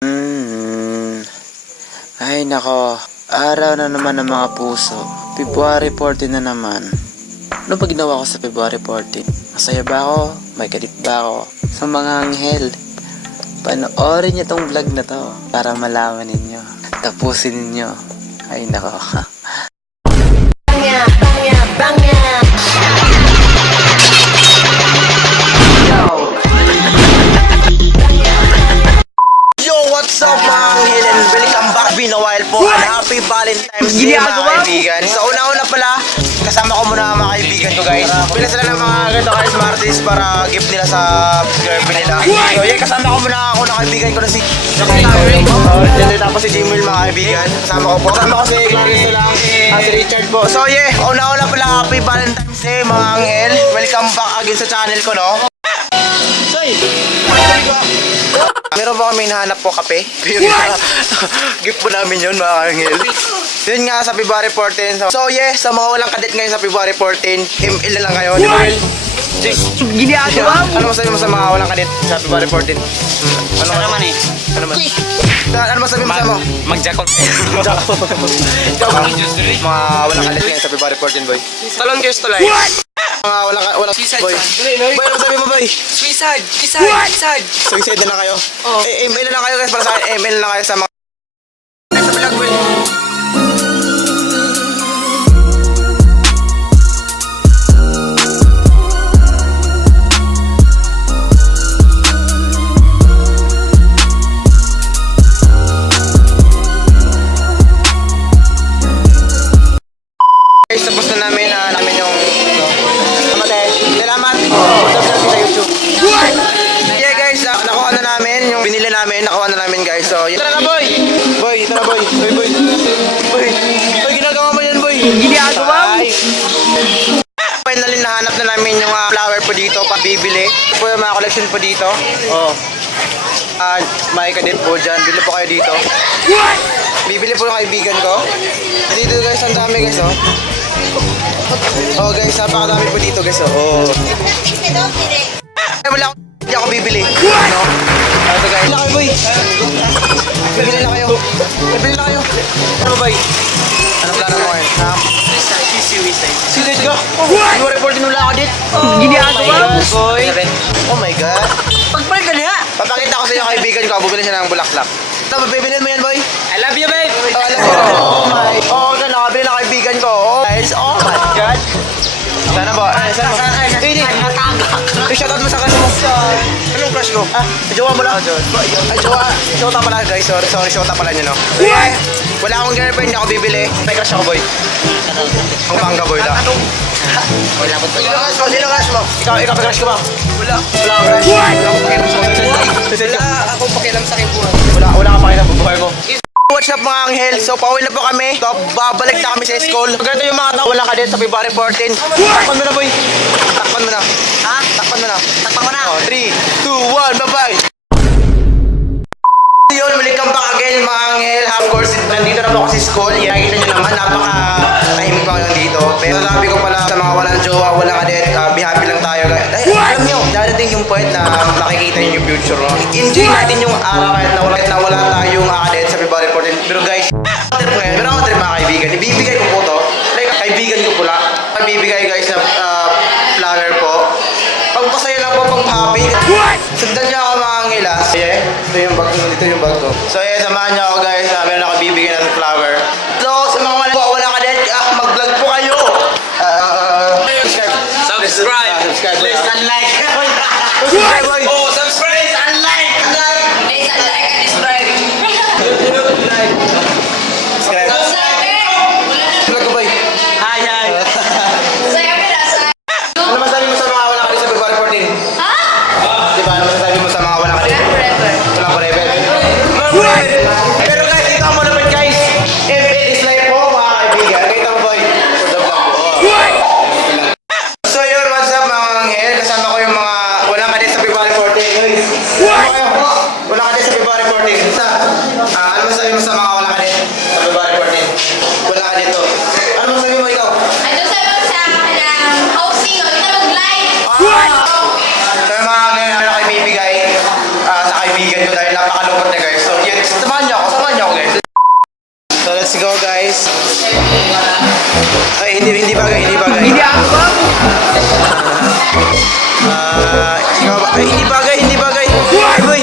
Ay nako, araw na naman ng mga puso. February 14 na naman. Ano ba ginawa ko sa February 14? Masaya ba ako? May kadip ba ako? Sa mga anghel, panoorin niyo tong vlog na to para malaman ninyo. Tapusin ninyo. Ay nako. Bangya, bangya, bangya. Yo, what's up mga anghel and welcome back. Been a while po and happy Valentine's Day mga kaibigan. So una-una pala, kasama ko muna mga kaibigan ko guys. Pila sila ng mga ganito guys, Martis para gift nila sa girlfriend nila. So yeah, kasama ko muna ako na kaibigan ko na si tapos si Jimwell mga kaibigan. Kasama ko po. Kasama ko si Clarice lang, si Richard po. So yeah, una-una pala happy Valentine's Day mga anghel. Welcome back again sa channel ko, no? Soy! Meron ba kami hinahanap po kape? Gift po namin yun mga anghel. Yun nga sa February 14. So yeah, sa mga walang kadit ngayon sa February 14, ML na lang kayo, di ba? Ginagawa mo. Ano masabi mo sa mga walang kadit sa February 14? Ano naman eh? Ano man? Ano masabi mo sa mo? Mag-jackal. Ikaw ba? Mga walang kadit ngayon sa February 14, boy. Talon kayo sa tulay. Mga walang Suicide boy. squad. Boy, ano masabi mo, boy? Suicide! Suicide! Suicide na lang kayo? Oo. ML na lang kayo guys para sa akin. ML na lang kayo sa mga sa vlog, boy. Guys, tapos na namin yung salamat subscribe sa YouTube. Yeah guys, nakuha na namin yung binili namin, nakuha na namin guys. So, tara na boy. Boy, tara boy. Boy. Boy, ginagawa mo yan boy. Ginagawa mo. Finally nahanap na namin yung flower po dito, pabibili. Po yung mga collection po dito. Oh. May kadit po dyan. Bili po kayo dito. Bibili po yung kaibigan ko. Dito guys, ang dami guys oh. Oh guys, napakadami po dito guys oh. Wala akong hindi ako bibili. Ano? Ito guys. Bibili kayo boy. Bibili na kayo. Bibili na kayo. Ano boy? Ano plano mo ngayon? Suicide ka? Yung reportin nula ako dit. Ginagawa mo. Boy. Oh my god. Pagpal ka niya. Papakita ko sa iyo kaibigan ko. Bumili siya ng bulaklak. Ito, bibilin mo yan boy. I love you, babe! Oh, alam mo. Oh my. Oh, ito nakabili ng kaibigan ko. Oh guys. Oh my god. Sana ba? Sana ba? Hindi. Shoutout mo sa crush mo. Anong crush ko? Jowa mo lang. Jowa pala guys. Sorry, shota pala niyo no. Wala akong girlfriend, ako bibili. May crush ako boy. Ang bangga boy da. Wala ko to. Sino crush mo? Ikaw may crush ka ba? Wala akong crush. Wala akong pakialam sa aking buhay. Wala ka pakialam sa buhay mo. What's up mga anghel? So pauwi na po kami. So, babalik na kami sa school. Ganito yung mga tao wala ka din sa February 14. Takpan mo na boy. Takpan mo na. Ha? Takpan mo na. Takpan mo na. 3, 2, 1, bye-bye. Yun, welcome back again mga anghel. Of course, nandito na po ako sa school. Nakikita nyo naman, napaka-tahimik pa ngayon dito. Pero sabi ko pala sa mga walang jowa, wala ka din, be happy lang tayo. Dahil alam nyo, darating yung point na makikita nyo yung future. No? Enjoy natin yung araw kahit na wala tayong akadit sa February 14. Pero guys, trip ngayon, meron ako trip mga kaibigan. Ibibigay ko po to. Like, kaibigan ko pula. Ibibigay guys na flower po. Pagpasaya lang po, pag-happy. Sundan niyo ako mga angila. Yeah, ito yung bag ko. So yeah, samahan niyo ako guys. Meron ako bibigyan ng flower. So, sa mga wala ka din, mag-vlog po kayo. Subscribe! Please and like. Subscribe! Oh, subscribe and like! Please, like and subscribe. Subscribe. Vlog ko ba yun? Hi! Saya ka na sa... Ano masabi mo sa mga wala ka din sa February 14? Ha? Diba, ano masasabi mo sa mga wala ka din? Forever. Wala forever. Pero guys, ito mo naman guys. If it is life po, mga kaibigan. Kita mo boy. For the vlog po. So yun, what's up mga anghel? Kasama ko yung mga wala ka din sa February 14. Guys, wala ka din sa February 14. Ano masabi mo sa mga wala ka din sa February 14? Wala ka dito. Ano masabi mo ikaw? Ito sa mga sa housing. Ito mag-live. So yung mga ngayon, ano kayo bibigay sa kaibigan ko dahil napakalungkot na guys. So yun bagay, hindi bagay. Ikaw ba? Ay, hindi bagay, hindi bagay. Ay, boy,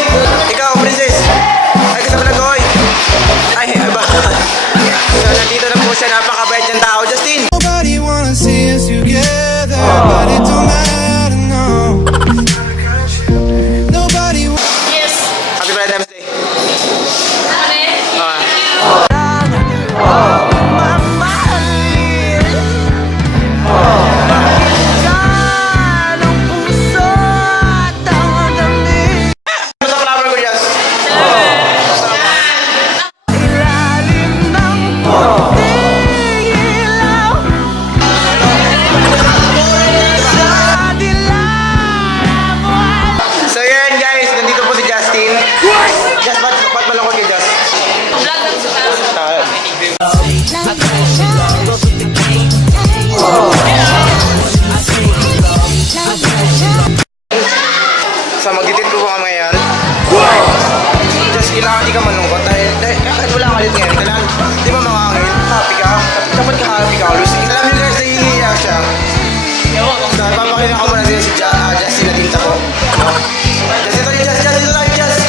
ikaw, princess. Ay, kasama na ko, oy. Ay, ba? So, nandito na po siya, napakabait niyang tao. Justin! Nobody wanna see us together, but it don't matter, no. Nobody Yes. Happy Valentine's Day. Ano eh? Ano sa flower ko, Jess? So yan guys, nandito po si Justin. Just, ba't malungkot kay Just? Vlog lang sa taas. So magdidate ko kami ngayon. Just, kailangan di ka malungkot dahil kahit wala kang galit ngayon, kailangan, di ba mga ngayon, happy ka? Dapat ka happy ka always. Alam niyo guys, nahihiya siya. So, papakita ko muna si Justin na tinta ko. Just, ito yung Just, dito tayo, Just.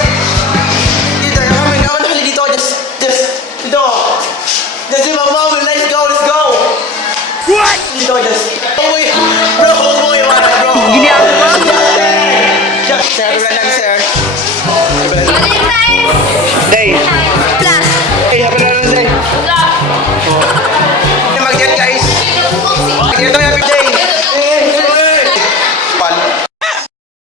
Dito, ako naman dito, Just, dito. Just, mama, let's go. What? Dito, Just. Oh, wait, bro, bro. Gini ako ba? Just, sir, sir. Valentine's Day. Plus. Hey, happy Valentine's Day. Vlog. Mag-get guys. Ito, happy day. Pal.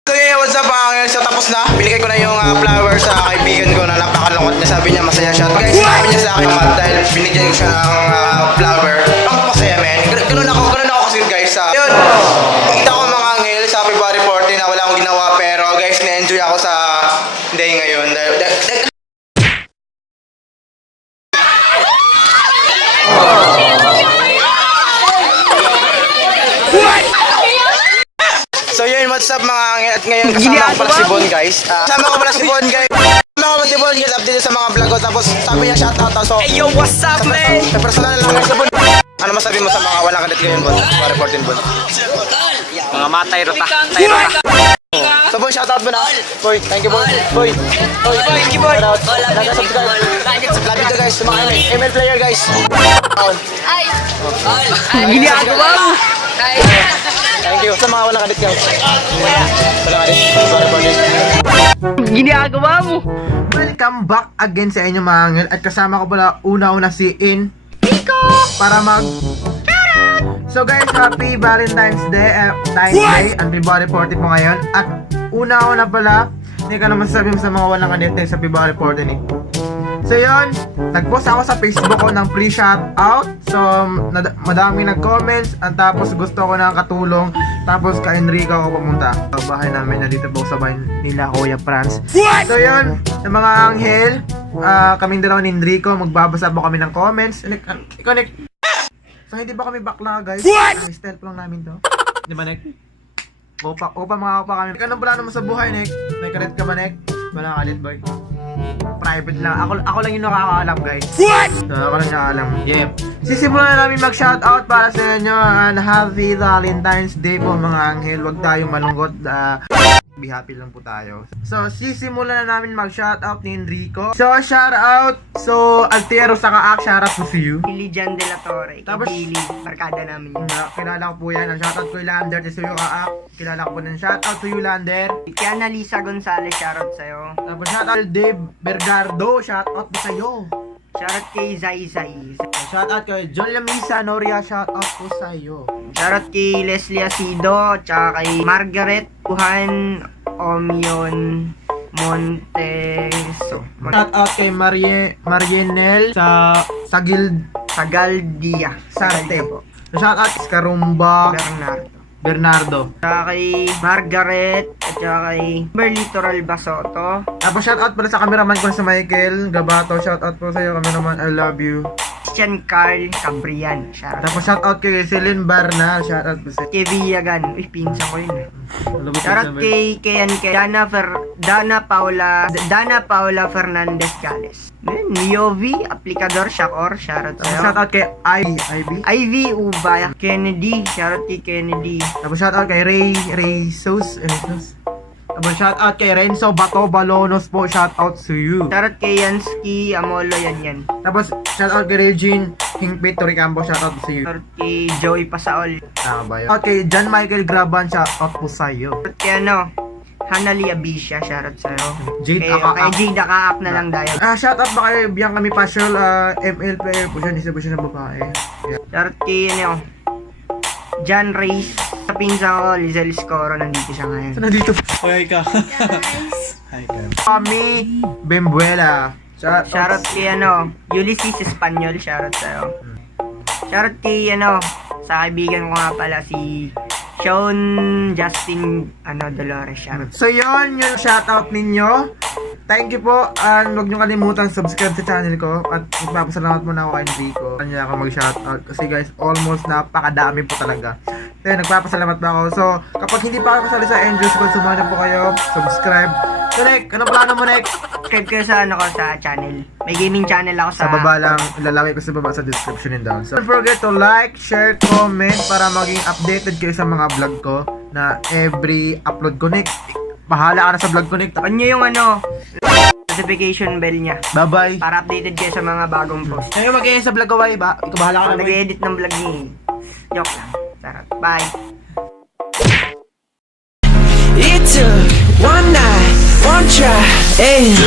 So yeah, what's up mga ngayon? So tapos na, binigay ko na yung flower sa kaibigan ko na napakalungkot niya. Sabi niya masaya siya. Guys, sinabi niya sa akin dahil binigyan ko siya ng flower. Ang pasaya men. Ganun ako kasi guys. Yun, nakita ko mga angel sa February 14 na wala akong ginawa pero guys, na-enjoy ako sa day ngayon. So yun, what's up mga angel? At ngayon kasama ko pala si Bon guys. Kasama ko pala si Bon guys. Update sa mga vlog ko. Tapos sabi niya shoutout. So, Hey yo, what's up, man? sa personal lang guys sa Bon. Ano masabi mo sa mga walang kalit ngayon Bon? Para 14 Bon. Mga matay rota. So Bon, shoutout mo na. Boy, thank you Boy. Boy, thank you Boy. Nag-subscribe. Love you guys. Sa mga ML player guys. Ay. Gini ako ba? Ay. Thank you. Sa mga walang kalit guys. Walang kalit. Para 14. Gini ako ba mo? Welcome back again sa inyo mga angel. At kasama ko pala una-una si In Rico para mag So guys, happy Valentine's Day. Ang February 14 po ngayon. At una-una pala, hindi ka naman sasabihin sa mga walang kanete sa February 14 eh. So yun, nag-post ako sa Facebook ko ng free shoutout. So madami nag-comments. At tapos gusto ko ng katulong. Tapos kay Enrico ako pumunta sa bahay namin. Nandito po sa bahay nila Kuya Franz. So yun, sa mga anghel, kaming dalawa ni Enrico, magbabasa po kami ng comments. Ikaw, Nick. So hindi ba kami bakla guys? Stealth lang namin to. Di ba, Nick? Opa mga opa kami. Anong plano mo sa buhay, Nick? May karet ka ba, Nick? Wala kalit, boy. Private lang. Ako lang yung nakakaalam, guys. What? So, ako lang nakakaalam. Yep. Sisimulan na namin mag-shoutout para sa inyo. Happy Valentine's Day po, mga anghel. Huwag tayong malungkot. Be happy lang po tayo. So, sisimulan na namin mag-shoutout ni Enrico. So, shoutout. So, Altiero sa Kaak, shoutout po to you. Lilian de la Torre. Tapos- Billy, barkada namin yun. Kilala ko po yan. Ang shoutout ko Lander. Sa iyo Kaak. Kilala ko po ng shoutout to you, Lander. Kaya na Lisa Gonzalez, shoutout sa'yo. Tapos shoutout Dave Bergardo. Shoutout po sa'yo. Shoutout kay Zai Zai. Shoutout kay John Lamisa Noria. Shoutout po sa'yo. Shoutout kay Leslie Asido, tsaka kay Margaret Kuhan Omion Monteso. Shoutout kay Marienel sa Guild Sagaldia. Sarte po. Shoutout kay Karumba Bernardo. Tsaka kay Margaret, at tsaka kay Berlitoral Basoto. Tapos shoutout pala sa cameraman ko sa Michael Gabato. Shoutout po sa'yo cameraman. I love you. Christian Carl Cabrian. Shoutout. Tapos shoutout kay Celine Barnal. Shoutout po sa... Kay Villagan. Uy, pinsan ko yun. Lubot Shoutout kay Dana Paula Fernandez Gales. Neo V, Aplicador Shakor. Shoutout Tapos sa'yo. shoutout kay Ivy. Ivy Ubay. Kennedy. Shoutout kay Kennedy. Tapos shoutout kay Ray Sos. Tapos shoutout kay Renzo Bato Balonos po. Shoutout to you. Shoutout kay Yansky Amolo yan. Tapos shoutout kay Regine Kingpit Toricampo. Shoutout to you. Shoutout kay Joey Pasaol. Tama ba yun? Shoutout kay John Michael Graban. Shoutout po sa'yo. Shoutout kay Hanali Abisha. Shoutout sa'yo. Jade Kay Akaak. Jade Akaak na lang dahil. Shoutout ba kay Bianca Kami Pasyol, ML player po siya, isa po siya ng babae. Shoutout kay John Reyes. Sa pinsan ko, Lizelle Scoro, nandito siya ngayon. So, nandito Hoy ka. Guys. Hi ka. kami, Bembuela. Shoutout kay Ulysses Espanyol. Shoutout sa'yo. Shoutout kay sa kaibigan ko nga pala si Sean Justin Dolores. Shoutout. So, yun yung shoutout ninyo. Thank you po, and huwag nyo kalimutan subscribe sa channel ko. At magpapasalamat muna ako kay Enrico. Kanya ako mag-shoutout. Kasi guys, almost napakadami po talaga. Kaya nagpapasalamat ba ako. So, kapag hindi pa kayo kasali sa Angels Gold, sumama po kayo. Subscribe. So, Nick, anong plano mo, Nick? Subscribe kayo sa sa channel. May gaming channel ako Sa baba lang, ilalagay ko sa baba sa description and down. So, don't forget to like, share, comment para maging updated kayo sa mga vlog ko na every upload ko, Nick. Bahala ka na sa vlog ko, Nick. On nyo yung notification bell niya Bye-bye. para updated kayo sa mga bagong post. Ngayon mag-i-end sa vlog ko, bye ba? Ikaw bahala ka Ako na. nag-edit ng vlog niya. Joke lang. Sarap. Bye. It took one night, one try, and